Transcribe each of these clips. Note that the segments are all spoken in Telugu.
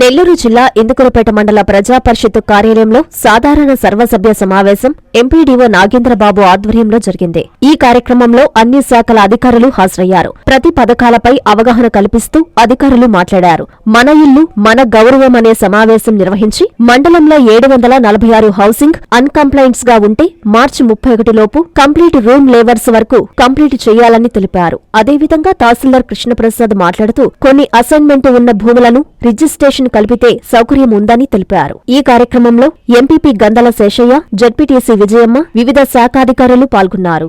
నెల్లూరు జిల్లా ఇందుకులపేట మండల ప్రజా పరిషత్ కార్యాలయంలో సాధారణ సర్వసభ్య సమావేశం ఎంపీడీఓ నాగేంద్రబాబు ఆధ్వర్యంలో జరిగింది. ఈ కార్యక్రమంలో అన్ని శాఖల అధికారులు హాజరయ్యారు. ప్రతి పథకాలపై అవగాహన కల్పిస్తూ అధికారులు మాట్లాడారు. మన ఇల్లు మన గౌరవం అనే సమావేశం నిర్వహించి మండలంలో ఏడు వందల నలభై ఆరు హౌసింగ్ అన్కంప్లైంట్స్గా ఉంటే మార్చి ముప్పై ఒకటిలోపు కంప్లీట్ రూమ్ లేవర్స్ వరకు కంప్లీట్ చేయాలని తెలిపారు. అదేవిధంగా తహసీల్దార్ కృష్ణప్రసాద్ మాట్లాడుతూ కొన్ని అసైన్మెంట్ ఉన్న భూములను రిజిస్ట్రేషన్ కమిషన్ కల్పితే సౌకర్యం ఉందని తెలిపారు. ఈ కార్యక్రమంలో ఎంపీపీ గందల శేషయ్య జడ్పీటీసీ విజయమ్మ వివిధ శాఖాధికారులు పాల్గొన్నారు.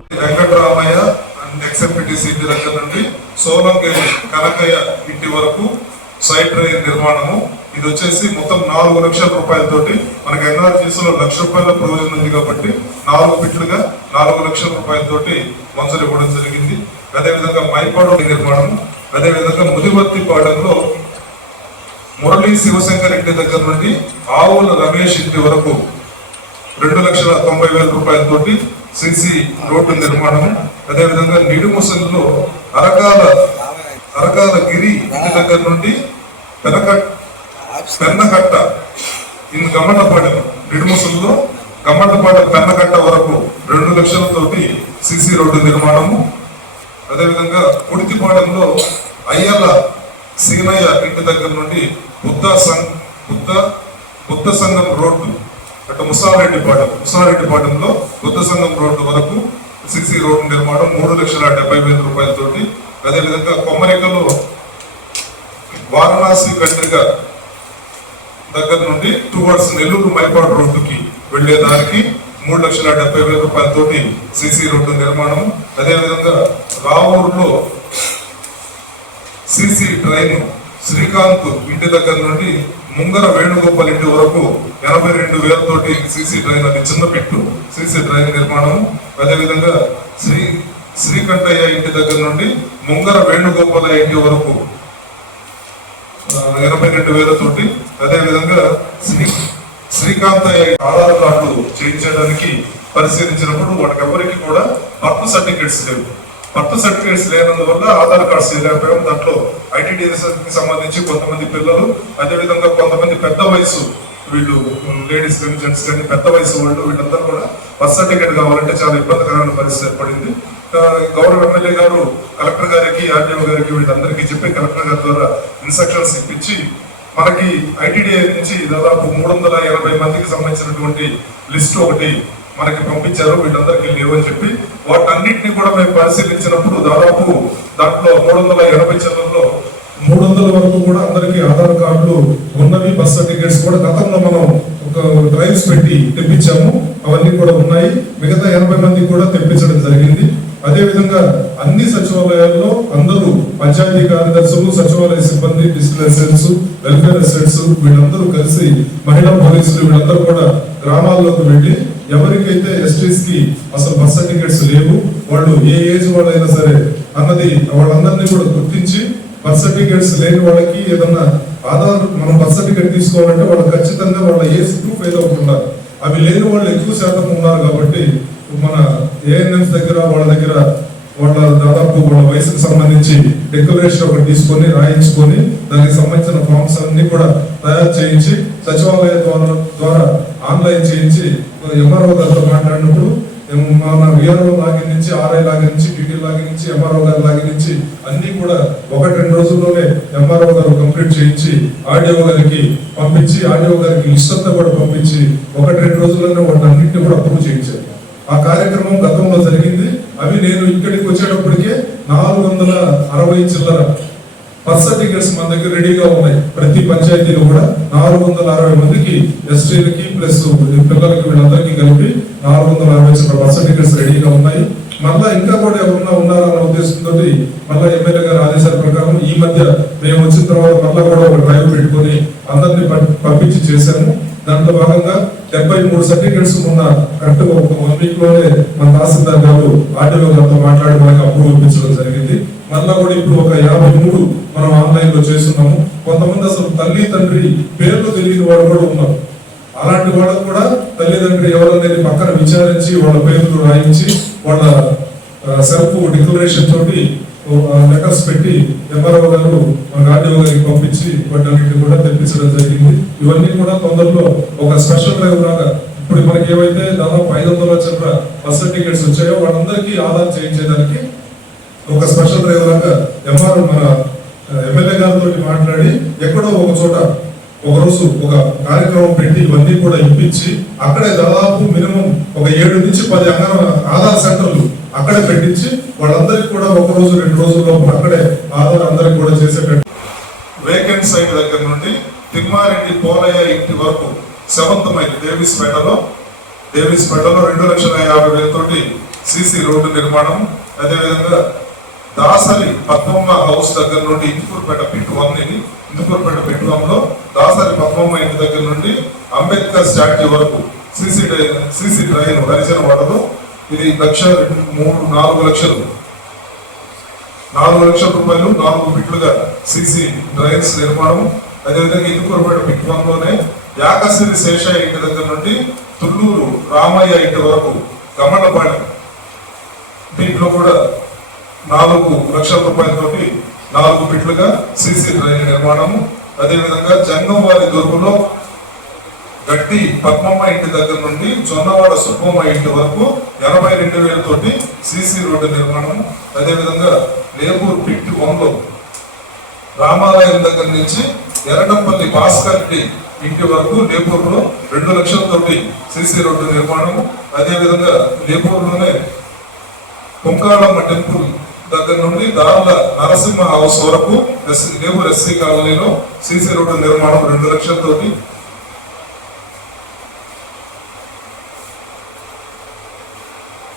సైట్ రైల్ నిర్మాణము. ఇది వచ్చేసి మొత్తం నాలుగు లక్షల రూపాయలతోటి మనకి ఎన్ఆర్జీస్లో లక్ష రూపాయల ప్రయోజనం ఉంది కాబట్టి నాలుగు బిట్లుగా నాలుగు లక్షల రూపాయలతోటి మంజూరు ఇవ్వడం జరిగింది. అదేవిధంగా మైపాడు నిర్మాణము అదేవిధంగా ముదివర్తి పాడంలో మురళీ శివశంకర్ ఇంటి దగ్గర నుండి ఆవుల రమేష్ ఇంటి వరకు రెండు లక్షల తొంభై వేల రూపాయలతోటి సిసి రోడ్డు నిర్మాణము అదేవిధంగా నిడుముసల్లో అరకాల అరకాల గిరి ఇంటి దగ్గర నుండి పెనకట్ పెన్నకట్ట ఇన్ గమ్మటపాడెం నిడుముసల్లో గమ్మటపాడ పెన్నకట్ట వరకు రెండు లక్షలతోటి సిసి రోడ్డు నిర్మాణము అదేవిధంగా కుడితిపాడెంలో అయ్యల సీనయ్య ఇంటి దగ్గర నుండి బుద్ధ సంఘ్ బుద్ధ బుద్ధ సంఘం రోడ్డు అటు ముసారెడ్డిపాడెం ముసారెడ్డిపాడెంలో బుద్ధ సంఘం రోడ్డు వరకు సిసి రోడ్డు నిర్మాణం మూడు లక్షల డెబ్బై వేల రూపాయలతోటి. అదేవిధంగా కొమ్మరికలో వారణాసి కంట్రిక దగ్గర నుండి టువర్డ్స్ నెల్లూరు మైపాడు రోడ్డుకి వెళ్ళే దానికి మూడు లక్షల డెబ్బై వేల రూపాయలతోటి సిసి రోడ్డు నిర్మాణం. అదేవిధంగా రావూరులో సిసి ట్రైన్ శ్రీకాంత్ ఇంటి దగ్గర నుండి ముంగర వేణుగోపాల్ ఇంటి వరకు ఎనభై రెండు వేలతోటి సిసి ట్రైన్ అది చిన్న పెట్టు. సిసి ట్రైన్ నిర్మాణం. అదేవిధంగా శ్రీ శ్రీకంఠయ్య ఇంటి దగ్గర నుండి ముంగర వేణుగోపాల ఇంటి వరకు ఎనభై రెండు వేలతోటి అదేవిధంగా శ్రీ శ్రీకాంతయ్య ఆధార్ కార్డు చేయించడానికి పరిశీలించినప్పుడు వాటికి ఎవరికి కూడా బర్త్ సర్టిఫికేట్స్ లేవు. బర్త్ సర్టిఫికేట్స్ లేనందువల్ల ఆధార్ కార్డ్స్ లేకపోయాం దాంట్లో ఐటీడీఎస్కి సంబంధించి కొంతమంది పిల్లలు అదేవిధంగా కొంతమంది పెద్ద వయసు వీళ్ళు లేడీస్ కానీ జెంట్స్ కానీ పెద్ద వయసు వాళ్ళు వీళ్ళందరూ కూడా బర్త్ సర్టిఫికేట్ కావాలంటే చాలా ఇబ్బందికరమైన పరిస్థితి ఏర్పడింది. గౌరవ ఎమ్మెల్యే గారు కలెక్టర్ గారికి ఆర్డీఓ గారికి వీళ్ళందరికీ చెప్పి కలెక్టర్ గారి ద్వారా ఇన్స్ట్రక్షన్స్ ఇప్పించి మనకి ఐటీడీఐ నుంచి దాదాపు మూడు వందల ఎనభై మందికి సంబంధించినటువంటి లిస్ట్ ఒకటి మనకి పంపించారు వీళ్ళందరికీ లేవని చెప్పి వాటన్నిటిని కూడా మేము పరిశీలించినప్పుడు దాదాపు దాంట్లో మూడు వందల ఎనభై చిల్లరలో మూడు వందల వరకు కూడా అందరికీ ఆధార్ కార్డులు ఉన్నవి బస్ సర్టిఫికేట్స్ కూడా గతంలో మనం ఒక డ్రైవ్స్ పెట్టి తెప్పించాము. అవన్నీ కూడా ఉన్నాయి. మిగతా ఎనభై మందికి కూడా తెప్పించడం జరిగింది. అదేవిధంగా అన్ని సచివాలయాల్లో అందరూ పంచాయతీ కార్యదర్శులు సచివాలయ సిబ్బంది డిజిటల్ అసిస్టెంట్స్ వెల్ఫేర్ అసిస్టెంట్స్ వీళ్ళందరూ కలిసి మహిళా పోలీసులు వీళ్ళందరూ కూడా గ్రామాల్లోకి వెళ్ళి ఎవరికైతే ఎస్టీస్కి అసలు బస్ సర్టిఫికేట్స్ లేవు వాళ్ళు ఏ ఏజ్ వాళ్ళైనా సరే అన్నది వాళ్ళందరినీ కూడా గుర్తించి బర్త్ సర్టిఫికేట్స్ లేని వాళ్ళకి ఏదన్నా ఆధార్ మనం బర్త్ సర్టిఫికేట్ తీసుకోవాలంటే వాళ్ళు ఖచ్చితంగా వాళ్ళ ఏజ్ ప్రూఫ్ ఏదో ఒకటి ఉండాలి. అవి లేని వాళ్ళు ఎక్కువ శాతం ఉన్నారు కాబట్టి మన ఏఎన్ఎంస్ దగ్గర వాళ్ళ దగ్గర వాళ్ళ దాదాపు వాళ్ళ వయసుకు సంబంధించి డెక్లరేషన్ ఒకటి తీసుకొని రాయించుకొని దానికి సంబంధించిన ఫామ్స్ అన్ని కూడా తయారు చేయించి సచివాలయ ద్వారా ద్వారా ఆన్లైన్ చేయించి ఎంఆర్ఓ గారితో మాట్లాడినప్పుడు మేము మన విఆర్ఓ లాగిన్ నుంచి ఆర్ఐ లాగిన్ నుంచి టీటీ లాగిన్ నుంచి ఎంఆర్ఓ గారి లాగిన్ నుంచి అన్ని కూడా ఒకటి రెండు రోజుల్లోనే ఎంఆర్ఓ గారు కంప్లీట్ చేయించి ఆర్డీఓ గారికి పంపించి ఆర్డీఓ గారికి లిస్ట్ అంతా కూడా పంపించి ఒకటి రెండు రోజుల్లోనే వాటి అన్నింటినీ కూడా అప్రూవ్ చేయించారు. ఆ కార్యక్రమం గతంలో జరిగింది. అవి నేను ఇక్కడికి వచ్చేటప్పటికే నాలుగు వందల అరవై చిల్లర బర్త్ సర్టిఫికెట్స్ మన దగ్గర రెడీగా ఉన్నాయి. ప్రతి పంచాయతీలో కూడా నాలుగు వందల అరవై మందికి ఎస్టీలకి ప్లస్ పిల్లలకి వీళ్ళందరికీ కలిపి నాలుగు వందల అరవై చిల్లర బర్త్ సర్టిఫికెట్స్ రెడీగా ఉన్నాయి. మళ్ళా ఇంకా కూడా ఎవరన్నా ఉన్నారన్న ఉద్దేశంతో మళ్ళా ఎమ్మెల్యే గారి ఆదేశాల ప్రకారం ఈ మధ్య మేము వచ్చిన తర్వాత మళ్ళా కూడా ఒక డ్రైవ్ పెట్టుకొని అందరినీ పంపించి చేశాము. దాంట్లో భాగంగా డెబ్బై మూడు సర్టిఫికెట్స్ ఉన్న కరెక్ట్ ఒక వన్ వీక్లోనే మన తహసీల్దార్ గారు ఆర్టీఓ గారితో మాట్లాడి మనకి అప్రూవ్ ఇప్పించడం జరిగింది. మళ్ళా కూడా ఇప్పుడు ఒక యాభై మూడు మనం ఆన్లైన్లో చేస్తున్నాము. కొంతమంది అసలు తల్లి తండ్రి పేర్లు తెలియని వాడు కూడా ఉన్నారు. అలాంటి వాళ్ళకు కూడా తల్లిదండ్రి ఎవరనేది పక్కన విచారించి వాళ్ళ పేర్లు రాయించి వాళ్ళ సెల్ఫ్ డిక్లరేషన్ తోటి లెటర్స్ పెట్టి ఎంఆర్ఓ గారు మన ఆర్డీఓ గారికి పంపించి వాటన్నిటిని కూడా తెప్పించడం జరిగింది. ఇవన్నీ కూడా తొందరలో ఒక స్పెషల్ డ్రైవ్ లాగా ఇప్పుడు మనకి ఏవైతే దాదాపు ఐదు వందల చిల్లర బస్ టికెట్స్ వచ్చాయో వాళ్ళందరికీ ఆధార్ చేయించేదానికి ఒక స్పెషల్ డ్రైవ్ లాగా ఎంఆర్ఓ మన ఎమ్మెల్యే గారితో మాట్లాడి ఎక్కడో ఒక చోట ఒక రోజు ఒక కార్యక్రమం పెట్టి ఇవన్నీ కూడా ఇప్పించి అక్కడే దాదాపు మినిమం ఒక ఏడు నుంచి పది అంగన ఆధార్ సెంటర్లు అక్కడే పెట్టించి వాళ్ళందరికీ కూడా ఒక రోజు రెండు రోజుల్లో అక్కడే ఆధార్ అందరికి కూడా చేసేటట్టు. వేకెంట్ సైడ్ దగ్గర నుండి తిమ్మారెడ్డి పోలయ్య ఇంటి వరకు సెవెంత్ మైల్ డేవిస్ పేటలో డేవిస్ రెండు లక్షల యాభై వేలతోటి సిసి రోడ్డు నిర్మాణం అదేవిధంగా దాసరి పద్మమ్మ హౌస్ దగ్గర నుండి ఇందుకూరుపేట పిట్ వన్ ఇది ఇందుకూరుపేట పిట్ దాసరి పద్మమ్మ ఇంటి దగ్గర నుండి అంబేద్కర్ స్టాట్యూ వరకు సిసి సిసి ట్రైన్ హరిజన వాడదు. ఇది లక్ష మూడు నాలుగు లక్షలు. నాలుగు లక్షల రూపాయలు నాలుగు బిట్లుగా సిసి డ్రైన్స్ నిర్మాణం. అదేవిధంగా ఇందుకూరుపేట పిట్ వన్ శేషయ్య ఇంటి దగ్గర నుండి తుళ్ళూరు రామయ్య ఇంటి వరకు గమనపాలెం దీంట్లో కూడా నాలుగు లక్షల రూపాయలతోటి నాలుగు బిట్లుగా సిసి డ్రైన్ నిర్మాణము. అదేవిధంగా జంగంవారి దొరుకులో గట్టి పద్మమ్మ ఇంటి దగ్గర నుండి జొన్నవాడ సుబ్బమ్మ ఇంటి వరకు ఎనభై రెండు వేలతోటి సిసి రోడ్డు నిర్మాణం అదేవిధంగా లేపూర్ పిట్ వన్లో రామాలయం దగ్గర నుంచి ఎరటంపల్లి భాస్కర్ ఇంటి వరకు లేపూర్లో రెండు లక్షలతోటి సిసి రోడ్డు నిర్మాణం అదేవిధంగా లేపూర్లోనే కుంకాలమ్మ టెంపుల్ దగ్గర నుండి దారుల నరసింహ హౌస్ వరకు ఎస్ ఎస్సీ కాలనీలో సీసీ రోడ్డు నిర్మాణం రెండు లక్షలతోటి.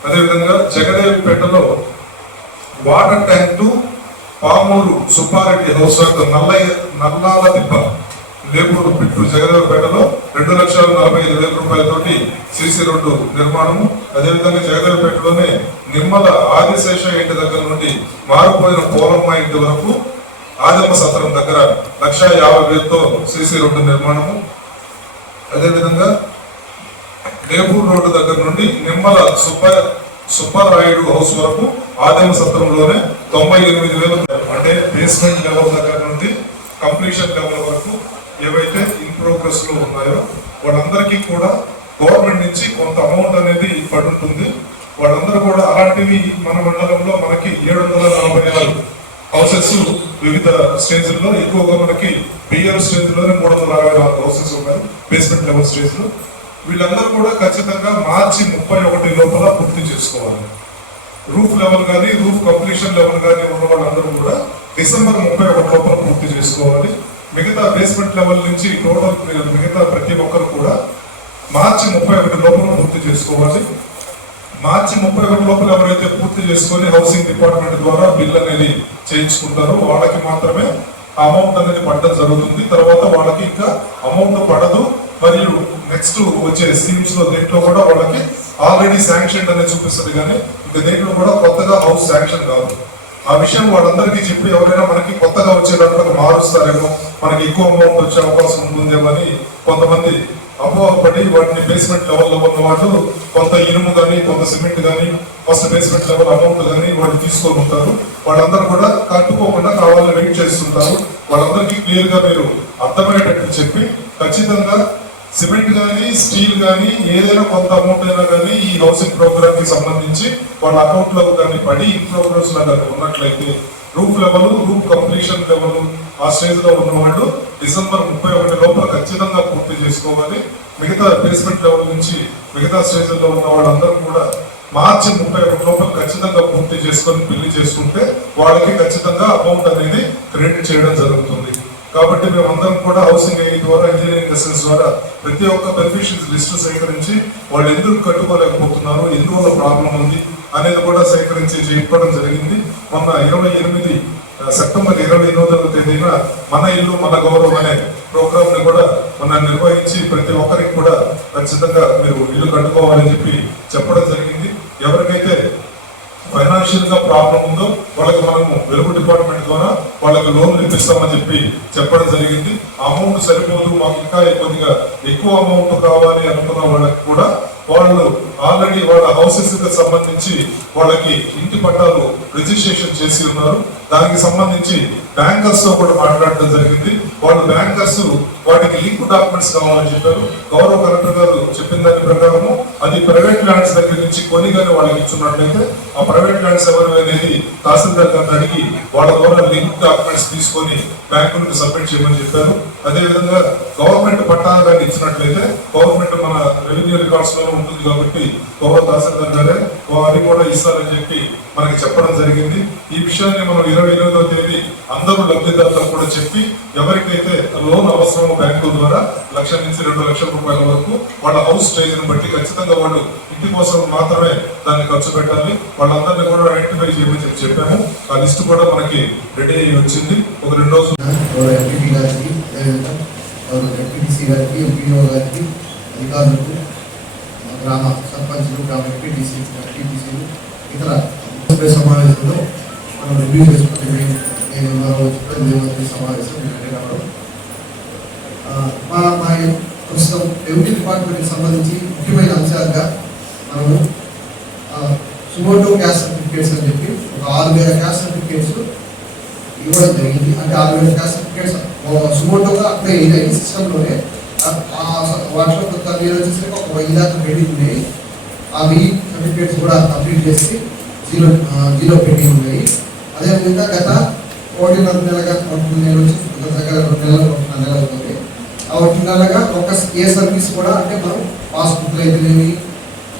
అదేవిధంగా జగదేవిపేటలో water tank to Pamuru Subbareddy house వరకు నల్లయ్య నల్లాల తిప్ప లేపూరు పిట్టు జగదేవపేటలో రెండు లక్షల నలభై ఐదు వేల రూపాయలతోటి సీసీ రోడ్డు నిర్మాణము. అదేవిధంగా జగదేవపేటలోనే నిమ్మల ఆదిశేష ఇంటి దగ్గర నుండి మారిపోయిన పోలమ్మ ఇంటి వరకు ఆదమ్మ సత్రం దగ్గర లక్ష యాభై వేలతో సీసీ రోడ్డు నిర్మాణము. అదేవిధంగా రేపూర్ రోడ్డు దగ్గర నుండి నిమ్మల సుబ్బ సుబ్బారాయుడు హౌస్ వరకు ఆదిమ సత్రంలోనే తొంభై ఎనిమిది వేలు అంటే బేస్మెంట్ లెవెల్ దగ్గర నుండి కంప్లీషన్ లెవెల్ వరకు ఏవైతే ఇన్ ప్రోగ్రెస్లో ఉన్నాయో వాళ్ళందరికీ కూడా గవర్నమెంట్ నుంచి కొంత అమౌంట్ అనేది పడుతుంది వాళ్ళందరూ కూడా అలాంటివి మన మండలంలో మనకి ఏడు వందల నలభై నాలుగు హౌసెస్ వివిధ స్టేజ్లో ఎక్కువగా మనకి బిఆర్ స్టేజ్లోనే మూడు వందల అరవై నాలుగు హౌసెస్ ఉన్నాయి బేస్మెంట్ లెవెల్ స్టేజ్లో. వీళ్ళందరూ కూడా ఖచ్చితంగా మార్చి ముప్పై ఒకటి లోపల పూర్తి చేసుకోవాలి. రూఫ్ లెవెల్ కానీ రూఫ్ కంప్లీషన్ లెవెల్ కానీ ఉన్న వాళ్ళందరూ కూడా డిసెంబర్ ముప్పై ఒకటి లోపల పూర్తి చేసుకోవాలి. మిగతా బేస్మెంట్ లెవెల్ నుంచి టోటల్ మిగతా ప్రతి ఒక్కరు కూడా మార్చి ముప్పై ఒకటి లోపల పూర్తి చేసుకోవాలి. మార్చి ముప్పై ఒకటి లోపల ఎవరైతే పూర్తి చేసుకొని హౌసింగ్ డిపార్ట్మెంట్ ద్వారా బిల్ అనేది చేయించుకుంటారో వాళ్ళకి మాత్రమే అమౌంట్ అనేది పడడం జరుగుతుంది. తర్వాత వాళ్ళకి ఇంకా అమౌంట్ పడదు. మరియు నెక్స్ట్ వచ్చే స్కీమ్స్లో దేంట్లో కూడా వాళ్ళకి ఆల్రెడీ శాంక్షన్ అనేది చూపిస్తుంది కానీ ఇంకా దేంట్లో కూడా కొత్తగా హౌస్ శాంక్షన్ కాదు. ఆ విషయం వాళ్ళందరికీ చెప్పి ఎవరైనా మనకి కొత్తగా వచ్చేటప్పుడు మారుస్తారేమో మనకి ఎక్కువ అమౌంట్ వచ్చే అవకాశం ఉంటుందేమో అని కొంతమంది అపోహపడి వాటిని బేస్మెంట్ లెవెల్లో ఉన్న వాళ్ళు కొంత ఇనుము కానీ కొంత సిమెంట్ కానీ ఫస్ట్ బేస్మెంట్ లెవెల్ అమౌంట్ కానీ వాళ్ళు తీసుకొని ఉంటారు. వాళ్ళందరూ కూడా కట్టుకోకుండా కావాలని వెయిట్ చేస్తుంటారు. వాళ్ళందరికీ క్లియర్గా మీరు అర్థమయ్యేటట్టు చెప్పి ఖచ్చితంగా సిమెంట్ కానీ స్టీల్ కానీ ఏదైనా కొంత అమౌంట్ అయినా కానీ ఈ హౌసింగ్ ప్రోగ్రామ్కి సంబంధించి వాళ్ళ అకౌంట్లో కానీ పడి ఇన్ ప్రోగ్రెస్ లాగా ఉన్నట్లయితే roof level roof completion level ఆ స్టేజ్లో ఉన్న వాళ్ళు డిసెంబర్ ముప్పై ఒకటి లోపల ఖచ్చితంగా పూర్తి చేసుకోవాలి. మిగతా బేస్మెంట్ లెవెల్ నుంచి మిగతా స్టేజ్లో ఉన్న వాళ్ళందరూ కూడా మార్చి ముప్పై ఒకటి లోపల ఖచ్చితంగా పూర్తి చేసుకొని బిల్లు చేసుకుంటే వాళ్ళకి ఖచ్చితంగా అమౌంట్ అనేది క్రెడిట్ చేయడం జరుగుతుంది. కాబట్టి మేమందరం కూడా హౌసింగ్ ఎయిడ్ ద్వారా ఇంజనీరింగ్ లెసన్స్ ద్వారా ప్రతి ఒక్క బెనిఫిషియరీస్ లిస్టు సేకరించి వాళ్ళు ఎందుకు కట్టుకోలేకపోతున్నారు ఎందువల్ల ప్రాబ్లం ఉంది అనేది కూడా సేకరించి చెప్పడం జరిగింది. మొన్న ఇరవై ఎనిమిది సెప్టెంబర్ ఇరవై ఎనిమిదవ తేదీన మన ఇల్లు మన గౌరవం అనే ప్రోగ్రామ్ని కూడా మన నిర్వహించి ప్రతి ఒక్కరికి కూడా ఖచ్చితంగా మీరు ఇల్లు కట్టుకోవాలని చెప్పి చెప్పడం జరిగింది. ఎవరికైతే ఫైనాన్షియల్గా ప్రాబ్లం ఉందో వాళ్ళకి మనము వెలుగు డిపార్ట్మెంట్ ద్వారా వాళ్ళకి లోన్ ఇప్పిస్తామని చెప్పి చెప్పడం జరిగింది. అమౌంట్ సరిపోదు మాకు ఇంకా కొద్దిగా ఎక్కువ అమౌంట్ కావాలి అనుకున్న వాళ్ళకి కూడా వాళ్ళు ఆల్రెడీ వాళ్ళ హౌసెస్కి సంబంధించి వాళ్ళకి ఇంటి పట్టాలు రిజిస్ట్రేషన్ చేసి ఉన్నారు. దానికి సంబంధించి బ్యాంకర్స్తో కూడా మాట్లాడడం జరిగింది. వాళ్ళు బ్యాంకర్స్ వాటికి లింక్ డాక్యుమెంట్స్ కావాలని చెప్పారు. గౌరవ కలెక్టర్ గారు చెప్పిన దాని ప్రకారము అది ప్రైవేట్ ల్యాండ్స్ దగ్గర నుంచి కొని కానీ వాళ్ళకి ఇచ్చున్నట్లయితే ఆ ప్రైవేట్ ల్యాండ్స్ ఎవరు అనేది తహసీల్దార్ గారిని అడిగి వాళ్ళ ద్వారా లింక్ డాక్యుమెంట్స్ తీసుకొని బ్యాంకులకు సబ్మిట్ చేయమని చెప్పారు. అదేవిధంగా గవర్నమెంట్ పట్టాలు కానీ ఇచ్చినట్లయితే గవర్నమెంట్ మన రెవెన్యూ రికార్డ్స్లో ఉంటుంది కాబట్టి గౌరవ తహసీల్దార్ గారే వారిని కూడా ఇస్తారని చెప్పి మనకి చెప్పడం జరిగింది. ఈ విషయాన్ని మనం ఇరవై ఎనిమిదవ తేదీ అందరూ లబ్ధిదారులకు కూడా చెప్పి ఎవరికైతే లోన్ అవసరమో బ్యాంకుల ద్వారా లక్ష నుంచి రెండు లక్షల రూపాయల వరకు వాళ్ళ హౌస్ స్టేజ్ని బట్టి ఖచ్చితంగా వాళ్ళు ఇంటి కోసం మాత్రమే దాన్ని ఖర్చు పెట్టాలి. వాళ్ళందరినీ కూడా ఐడెంటిఫై చేయమని చెప్పి చెప్పాము. ఆ లిస్ట్ కూడా మనకి రెడీ అయ్యి వచ్చింది. ఒక రెండు రోజులు అదేవిధంగా గౌరవ ఎంపీటీసీ గారికి ఎంపీఓ గారికి అధికారులకు గ్రామ సర్పంచులు గ్రామ ఎంపీటీసీ ఎంపీటీసీలు ఇతర సమావేశంలో మనం రివ్యూ చేసుకుంటే నేను చెప్పిన సమావేశం మా మా ప్రస్తుతం రెవెన్యూ డిపార్ట్మెంట్కి సంబంధించి ముఖ్యమైన అంశాలుగా మనము సుమోటో క్యాస్ట్ సర్టిఫికేట్స్ అని చెప్పి ఒక ఆరు వేల క్యాస్ట్ సర్టిఫికేట్స్ ఇవ్వడం జరిగింది. అంటే ఆరు సర్టిఫికేట్స్ సుమోటోగా అప్పుడే అయినాయి సిస్టంలోనే వాటిలో కొంత మీరు వచ్చేసరికి ఒక వెయ్యి దాకా పెండింగ్ ఉన్నాయి. ఆ వెయ్యి సర్టిఫికేట్స్ కూడా కంప్లీట్ చేసి జీరో జీరో పెట్టి ఉన్నాయి. అదేవిధంగా గత ఒకటిన్నర నెలగా రెండు నెల నుంచి గత దగ్గర రెండు నెలలు ఒకటిన్నర నెల అవుతుంది ఆ ఒకటిన్నరగా ఒక ఏ సర్వీస్ కూడా అంటే మనం పాస్బుక్లు అయితేనేమి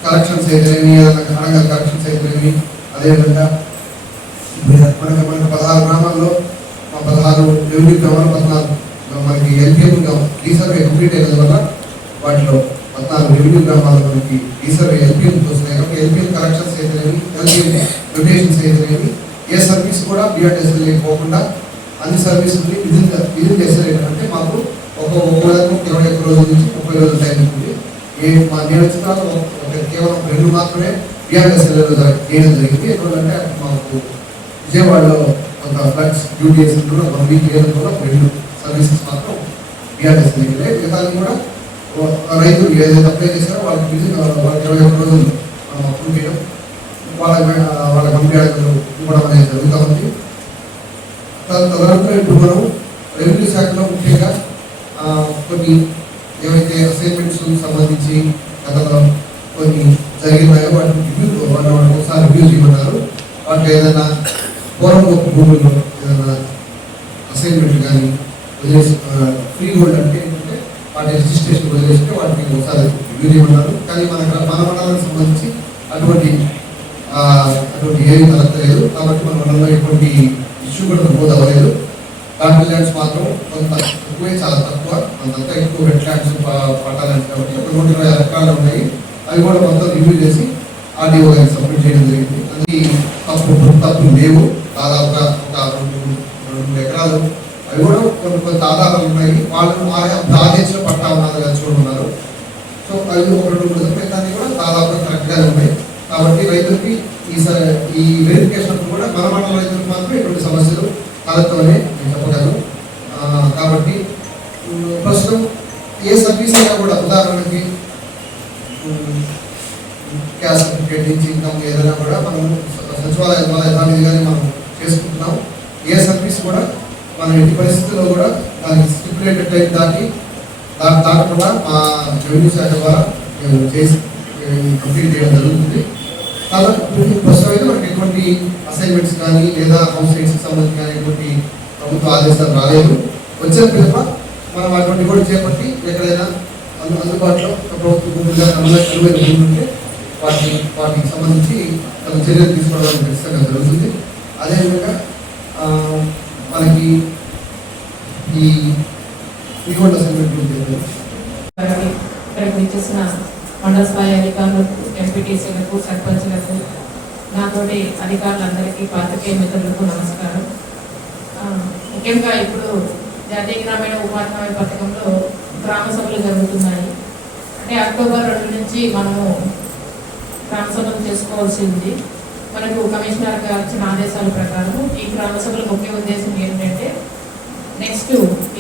కలెక్షన్స్ అయితేనేమి అనగా కలెక్షన్స్ అయితేనేమి అదేవిధంగా మనకి మనకి పదహారు గ్రామాల్లో మా పదహారు రెవెన్యూ గ్రామాలు పద్నాలుగు మనకి ఎల్పిఎం రీసర్వే కంప్లీట్ అయిన వల్ల వాటిలో పద్నాలుగు రెవెన్యూ గ్రామాలు మనకి రీసర్వే ఎల్పిఎం వస్తున్నాయి. కాబట్టి ఎల్పిఎం కలెక్షన్స్ అయితేనేవి ఎల్పిఎం డొనేషన్స్ అయితేనేవి ఏ సర్వీస్ కూడా బీఆర్టీఎస్ఎల్ఏ పోకుండా అన్ని సర్వీసుల్ని విధిన్ విధిన్ చేసేది అంటే మాకు ఒక ఒక ఇరవై ఒక్క రోజుల నుంచి ముప్పై రోజుల టైం ఉంది ఏ మా నేను వచ్చిన తర్వాత కేవలం రెండు మాత్రమే బిఆర్ఎస్ చేయడం జరిగింది. ఎందుకంటే మాకు విజయవాడలో కొంత ఫ్లడ్స్ డ్యూటీ చేసిన వన్ వీక్ లేదు కూడా రెండు సర్వీసెస్ మాత్రం బీఆర్ఎస్ దగ్గరే. మిగతాది కూడా రైతులు ఏదైతే అప్లై చేశారో వాళ్ళకి విజిట్ వాళ్ళకి ఇరవై ఒక్క రోజులు మనం అప్రూవ్ చేయడం. వాళ్ళ వాళ్ళ కంపెనీ ఇవ్వడం అనేది జరుగుతూ ఉంది. తద- తదనంతరం ఇప్పుడు మనం రెవెన్యూ శాఖలో ముఖ్యంగా కొన్ని ఏవైతే అసైన్మెంట్స్ సంబంధించి గతంలో కొన్ని జరిగినాయో వాటిని రివ్యూ వాళ్ళు ఒకసారి రివ్యూ చేయమన్నారు. వాటికి ఏదైనా పూర్వం గొప్ప భూముల్లో అసైన్మెంట్ కానీ వదిలేసి ఫ్రీ హోల్డ్ అంటే ఏంటంటే వాటి రిజిస్ట్రేషన్ వదిలేస్తే వాటికి ఒకసారి రివ్యూ ఉన్నారు కానీ మన మన మండలానికి సంబంధించి అటువంటి అటువంటి ఏమి కలగలేదు కాబట్టి మన మండలంలో ఎటువంటి ఇష్యూ కూడా నమోదు అవ్వలేదు. గార్డెన్ ల్యాండ్స్ మాత్రం కొంత తక్కువే చాలా తక్కువ. అంతంతా ఎక్కువ రెడ్ ల్యాండ్స్ పట్టాలంటే కాబట్టి ఒక నూట ఇరవై రకాలు ఉన్నాయి. అవి కూడా మొత్తం రివ్యూ చేసి ఆర్డీఓ గారికి సబ్మిట్ చేయడం జరిగింది. అది తప్పు లేవు. దాదాపుగా ఒక రెండు రెండు ఎకరాలు అవి కూడా కొన్ని కొన్ని దాదాపు ఉన్నాయి. వాళ్ళు ఆయా పట్టా ఉన్నది కదా చూడమన్నారు. సో అవి ఒక రెండు దాన్ని కూడా దాదాపుగా కరెక్ట్గానే ఉన్నాయి. కాబట్టి రైతులకి ఈ స- ఈ వెరిఫికేషన్ కూడా మన మండల రైతులకు మాత్రం ఎటువంటి సమస్యలు కలగతమని నేను చెప్పగలను. కాబట్టి ప్రస్తుతం ఏ సర్వీస్ అయినా కూడా ఉదాహరణ ఉమ్, క్యాస్ట్ సర్టిఫికేట్ నుంచి ఇన్కమ్ ఏదైనా కూడా మనం స- సచివాలయం ద్వారా యథావిధి కానీ మనం చేసుకుంటున్నాం ఏ సర్వీస్ కూడా మనం ఎట్టి పరిస్థితుల్లో కూడా దానికి స్టిపులేటెడ్ టైం దాటి కాకుండా మా రెవెన్యూ శాఖ ద్వారా మేము చేసి కంప్లీట్ చేయడం జరుగుతుంది. కాబట్టి ప్రస్తుతం అయితే మనకి ఎటువంటి అసైన్మెంట్స్ కానీ లేదా హౌస్ రేట్స్కి సంబంధించి కానీ ఎటువంటి ప్రభుత్వ ఆదేశాలు రాలేదు. వచ్చిన పిదప మనం అటువంటి కూడా చేపట్టి ఎక్కడైనా అందు అందుబాటులో ప్రభుత్వ భూములుగా అనువైన భూములు ఉంటే వాటికి సంబంధించి తన చర్యలు తీసుకోవడం ఖచ్చితంగా జరుగుతుంది. అదేవిధంగా మనకి ఈ ఇటువంటి అసైన్మెంట్ ఉంటుంది ఇక్కడికి వచ్చేసిన మండల స్థాయి అధికారులకు ఎంపీటీసీలకు సర్పంచ్లకు నాతోటి అధికారులందరికీ పాత్రికేయ మిత్రులకు నమస్కారం. ముఖ్యంగా ఇప్పుడు జాతీయ గ్రామీణ ఉపాధి హామీ పథకంలో గ్రామ సభలు జరుగుతున్నాయి. అంటే అక్టోబర్ రెండు నుంచి మనము గ్రామ సభలు చేసుకోవాల్సి ఉంది మనకు కమిషనర్ గారు ఇచ్చిన ఆదేశాల ప్రకారం ఈ గ్రామ సభల ముఖ్య ఉద్దేశం ఏంటంటే నెక్స్ట్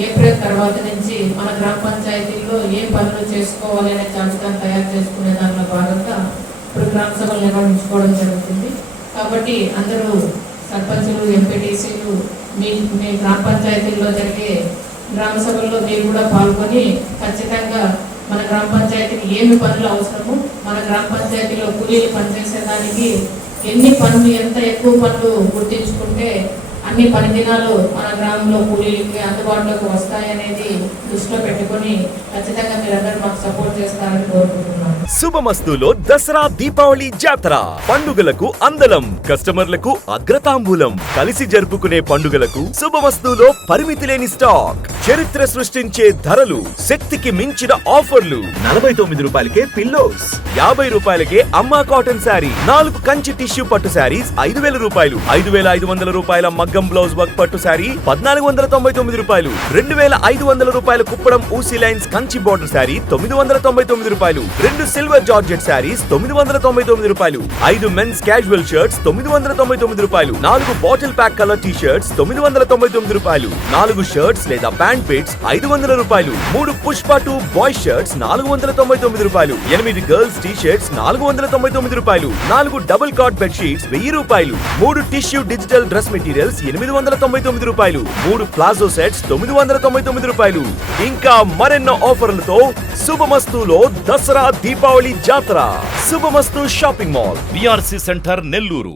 ఏప్రిల్ తర్వాత నుంచి మన గ్రామ పంచాయతీల్లో ఏ పనులు చేసుకోవాలి అనే జాబితాను తయారు చేసుకునే దానిలో భాగంగా ఇప్పుడు గ్రామ సభలు నిర్వహించుకోవడం జరుగుతుంది. కాబట్టి అందరూ సర్పంచులు ఎంపీటీసీలు మీ మీ గ్రామ పంచాయతీల్లో జరిగే గ్రామ సభల్లో మీరు కూడా పాల్గొని ఖచ్చితంగా మన గ్రామ పంచాయతీకి ఏమి పనులు అవసరము మన గ్రామ పంచాయతీలో కూలీలు పనిచేసేదానికి ఎన్ని పనులు ఎంత ఎక్కువ పనులు గుర్తించుకుంటే అన్ని పని దినాలు మన గ్రామంలో కూలీలకి అందుబాటులోకి వస్తాయనేది దృష్టిలో పెట్టుకుని ఖచ్చితంగా మీరందరూ మాకు సపోర్ట్ చేస్తారని కోరుకుంటున్నాను. శుభమస్తులో దసరా దీపావళి జాతర. పండుగలకు అందలం కస్టమర్లకు అగ్రతాంబూలం. కలిసి జరుపుకునే పండుగలకు శుభమస్తులో పరిమితి లేని స్టాక్. చరిత్ర సృష్టించే ధరలు శక్తికి మించిన ఆఫర్లు. నలభై తొమ్మిది రూపాయలకే పిల్లోస్ యాభై రూపాయలకే అమ్మా కాటన్ శారీ నాలుగు కంచి టిష్యూ పట్టు శారీస్ ఐదు వేల రూపాయలు ఐదు వేల ఐదు వందల రూపాయల మగ్గ మగ్గం బ్లౌజ్ వర్క్ పట్టు శారీ పద్నాలుగు వందల తొంభై తొమ్మిది రూపాయలు. రెండు వేల ఐదు వందల రూపాయల కుప్పడం ఊసీ లైన్స్ కంచి బోర్డర్ శారీ తొమ్మిది వందల తొంభై తొమ్మిది రూపాయలు. రెండు సిల్వర్ జార్జెట్ శారీస్ తొమ్మిది వందల తొంభై తొమ్మిది రూపాయలు. ఐదు మెన్స్ క్యాజువల్ షర్ట్స్ తొమ్మిది వందల తొంభై తొమ్మిది రూపాయలు. నాలుగు bottle pack colour T shirts తొమ్మిది వందల తొంభై తొమ్మిది రూపాయలు. నాలుగు షర్ట్స్ లేదా ప్యాంట్ పిట్స్ ఐదు వందల రూపాయలు. మూడు పుష్ప టూ బాయ్ షర్ట్స్ నాలుగు వందల తొంభై తొమ్మిది రూపాయలు. ఎనిమిది గర్ల్స్ టీ షర్ట్స్ నాలుగు వందల తొంభై తొమ్మిది రూపాయలు. నాలుగు డబుల్ కాట్ బెడ్ షీట్స్ వెయ్యి రూపాయలు. మూడు టిష్యూ డిజిటల్ డ్రెస్ మెటీరియల్స్ ఎనిమిది వందల తొంభై తొమ్మిది రూపాయలు మూడు ప్లాజో సెట్స్ తొమ్మిది వందల తొంభై తొమ్మిది రూపాయలు. ఇంకా మరెన్నో ఆఫర్లతో శుభమస్తులో Dasara Deepavali Jatara. Subhamasthu shopping mall VRC centre Nellore.